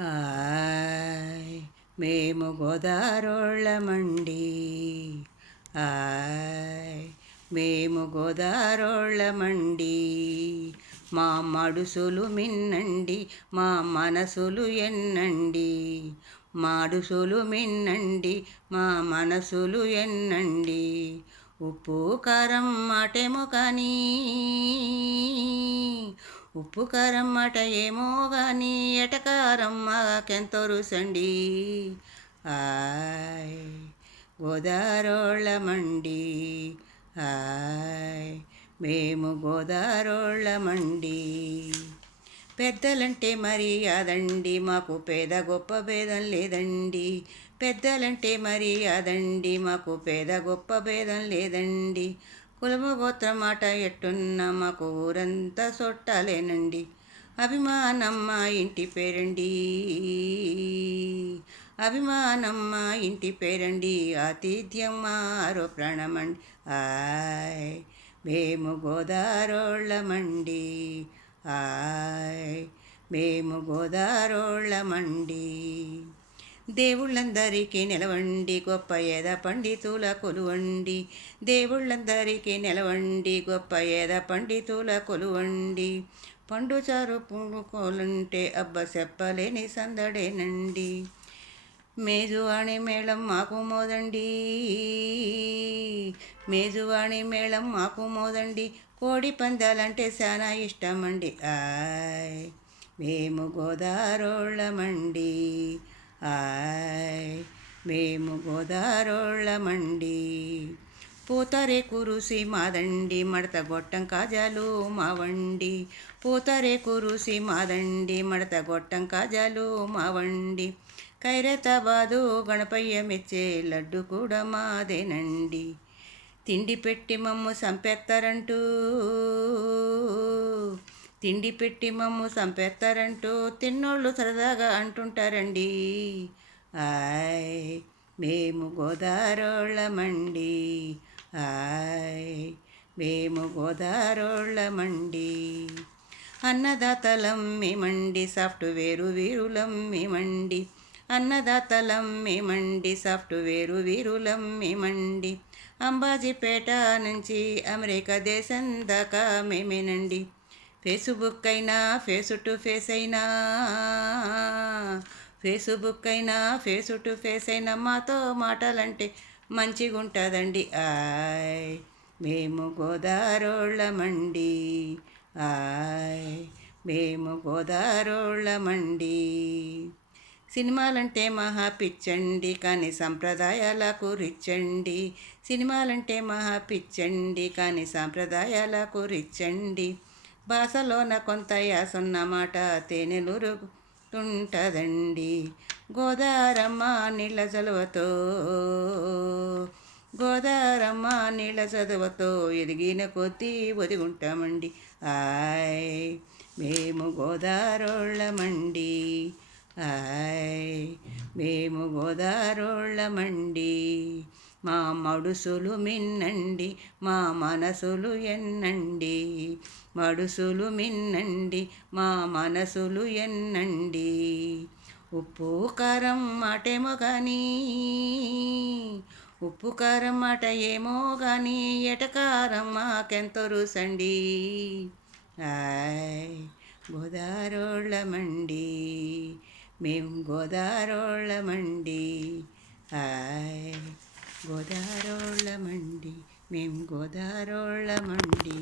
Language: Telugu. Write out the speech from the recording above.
ఆయ్ మేము గోదారోళ్ళమండి. ఆయ్ మేము గోదారోళ్ళమండి. మా మడుసులు మిన్నండి, మా మనసులు ఎన్నండి. మాడుసులు మిన్నండి, మా మనసులు ఎన్నండి. ఉప్పు కారం మాటేమో కానీ, ఉప్పు కారం మాట ఏమో కానీ, ఎటకారం మాకెంతో రుసండి. ఆయ్ గోదారోళ్ళమండి. ఆయ్ మేము గోదారోళ్ళమండి. పెద్దలంటే మర్యాదండి, మాకు పేద గొప్ప భేదం లేదండి. పెద్దలంటే మర్యాదండి, మాకు పేద గొప్ప భేదం లేదండి. కులము గోత్రం మాట ఎట్టున్నా మాకు ఊరంతా సొట్టాలేనండి. అభిమానం మా ఇంటి పేరండి, అభిమానం మా ఇంటి పేరండి. ఆతిథ్యం మారో ప్రాణమండి. ఆయ్ మేము గోదారోళ్ళమండి. ఆయ్ మేము గోదారోళ్ళమండి. దేవుళ్ళందరికీ నిలవండి, గొప్ప ఏద పండితుల కొలువండి. దేవుళ్ళందరికీ నిలవండి, గొప్ప ఏద పండితుల కొలువండి. పండు చారు పువ్వుకోలంటే అబ్బ చెప్పలేని సందడేనండి. మేజువాణి మేళం మాకు మోదండి, మేజువాణి మేళం మాకు మోదండి. కోడి పందాలంటే చాలా ఇష్టమండి. ఆయ్ మేము గోదారోళ్ళమండి. ఆయ్ మేము గోదారోళ్ళమండి. పూతరేకు రుసి మాదండి, మడత గొట్టం కాజాలు మావండి. పూతరేకు రుసి మాదండి, మడత గొట్టం కాజాలు మావండి. ఖైరతాబాదు గణపయ్య మెచ్చే లడ్డు కూడా మాదేనండి. తిండి పెట్టి మమ్ము సంపెత్తారంటూ, తిండి పెట్టి మమ్ము సంపెత్తారంటూ తిన్నోళ్ళు సరదాగా అంటుంటారండి. ఆయ్ మేము గోదారోళ్ళమండి. ఆయ్ మేము గోదారోళ్ళమండి. అన్నదాతలం మేమండి, సాఫ్ట్వేరు వీరులం మేమండి. అన్నదాతలం మేమండి, సాఫ్ట్వేరు వీరులం మేమండి. అంబాజీపేట నుంచి అమెరికా దేశం దాకా మేమేనండి. ఫేస్బుక్ అయినా ఫేస్ టు ఫేస్ అయినా, ఫేస్బుక్ అయినా ఫేస్ టు ఫేస్ అయినా మాతో మాటలంటే మంచిగుంటుందండి. ఆయ్ మేము గోదారోళ్ళమండి. ఆయ్ మేము గోదారోళ్ళమండి. సినిమాలంటే మహా పిచ్చండి, కానీ సంప్రదాయాలకు రిచ్చండి. సినిమాలంటే మహా పిచ్చండి, కానీ సంప్రదాయాలకు రిచ్చండి. భాషలోన కొంత యాసన్న మాట తేనెలురుగుతుంటదండి. గోదారమ్మ నీళ్ళ చలువతో, గోదారమ్మ నీళ్ళ చదువతో ఎదిగిన కొద్దీ ఒదిగుంటామండి. ఆయ్ మేము గోదారోళ్ళమండి. ఆయ్ మేము గోదారోళ్ళమండి. మా మడుసులు మిన్నండి, మా మనసులు ఎన్నండి. మడుసులు మిన్నండి, మా మనసులు ఎన్నండి. ఉప్పు కారం మాటేమో కానీ, ఉప్పు కారం మాట ఏమో కానీ, ఎటకారం మాకెంతో రుసండి. ఆయ్ గోదారోళ్ళమండి. మేము గోదారోళ్ళమండి. ఆయ్ గోదారోళ్ళమండి. మేము గోదారోళ్ళమండి.